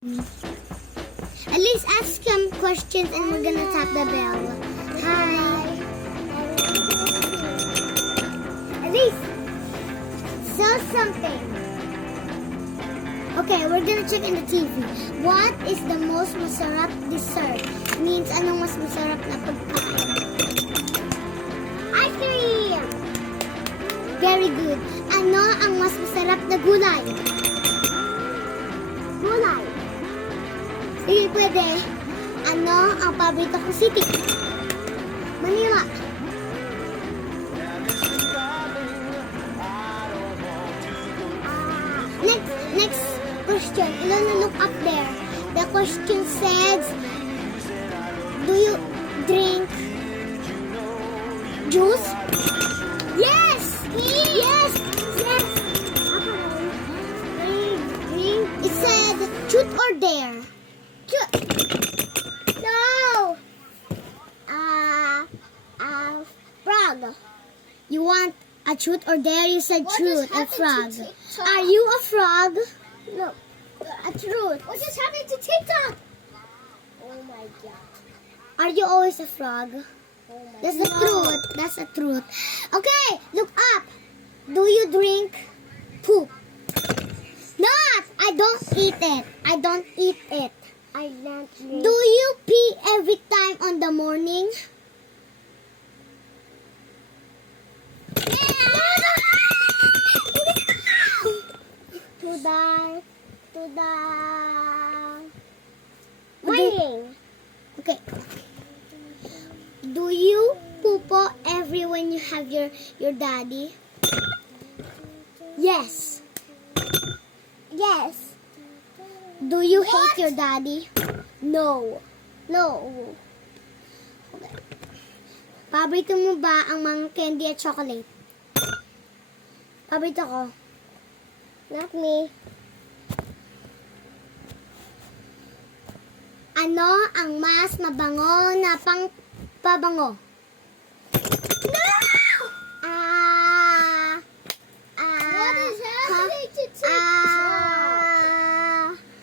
At least ask some questions and we're gonna tap the bell. Hi. At least sell something. Okay, we're gonna check in the TV. What is the most masarap dessert? Means anong mas masarap na pagkain? Ice cream! Very good. Ano ang mas masarap na gulay? Gulay. Sige, pwede. Ano ang paborito kong city? Manila. Next question. Look up there. The question says, do you drink juice? Yes! Yes! Yes! It said, truth or dare? Truth. No! Frog. You want a truth or dare? You said truth, a frog. Are you a frog? No. A truth. What just happened to TikTok? Oh my god. Are you always a frog? Oh my That's the truth. That's the truth. Okay, look up. Do you drink poop? Not. I don't eat it. I don't eat it. I don't drink. Do you pee every time on the morning? To the morning. Okay. Do you poopo every when you have your daddy? Yes. Yes. Do you hate your daddy? No. No. Okay. Paborito mo ba ang mga candy at chocolate? Paborito ko. Not me. Ano ang mas mabango na pabango? No! What is happening to TikTok?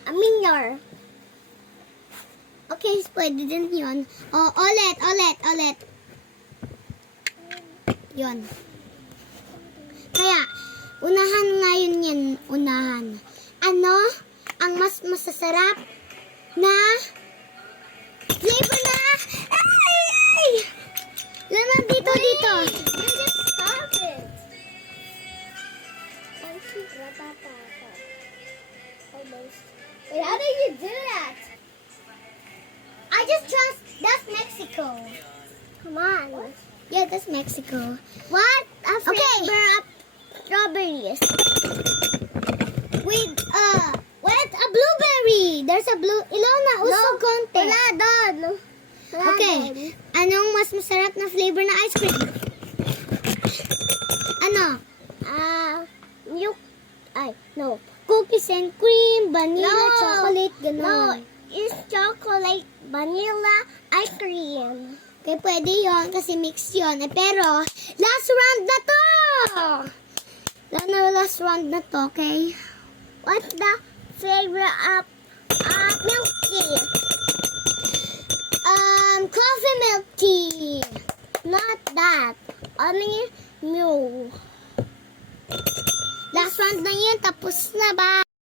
Aminyor. Okay, pwede din yun. Oh, ulit. Yun. Kaya, unahan ngayon yan. Unahan. Ano ang mas masasarap na flavor na? Ay! Laman dito. You just stop it. Almost. Wait, how did you do that? I just trust. That's Mexico. Come on. What? Yeah, that's Mexico. What? A flavor of strawberries. With what? A blueberry. There's a blue. Ilona, usog konti. Wala doon. Okay. Anong mas masarap na flavor na ice cream? Ano? Milk. No. Cookies and cream, vanilla, chocolate, gano'n. No, it's chocolate, vanilla, ice cream. Okay, pwede yon kasi mix yon. Pero, last round na to! Last round na to, okay? What's the flavor of milk tea? Coffee milk tea. Not that. Only milk. Last round na yun. Tapos na ba?